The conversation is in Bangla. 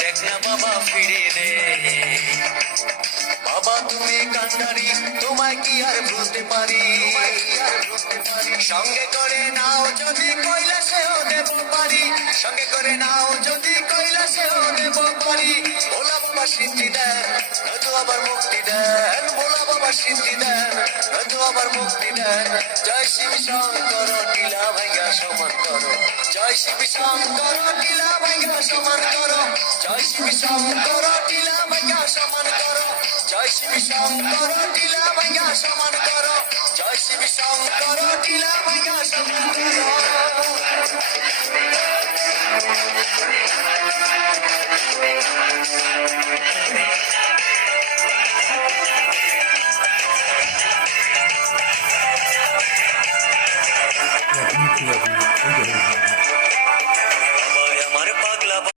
দেখ না বাবা ফিরে দে বাবা, তুমি কান্ডারি, তোমায় কি আর ভুলতে পারি? সঙ্গে করে নাও যদি কৈলাসেও দেব পারি, সঙ্গে করে নাও যদি কৈলাসেও দেব পারি। ভোলা বাবা সিদ্ধি দেন, নয়তো আবার মুক্তি দেন। ভোলা বাবা সিদ্ধি দেন, নয়তো আবার মুক্তি দেন। জয় শিব শঙ্কর টিলা ভাইয়া সমান করো, জয় শিব শঙ্কর টিলা ভাইয়া সমান করো, জয় শিব শঙ্কর টিলা ভাইয়া সমান করো, জয় শিব শঙ্কর টিলা ভাইয়া সমান করো, জয় শিব শঙ্কর টিলা ভাইয়া সমান করো।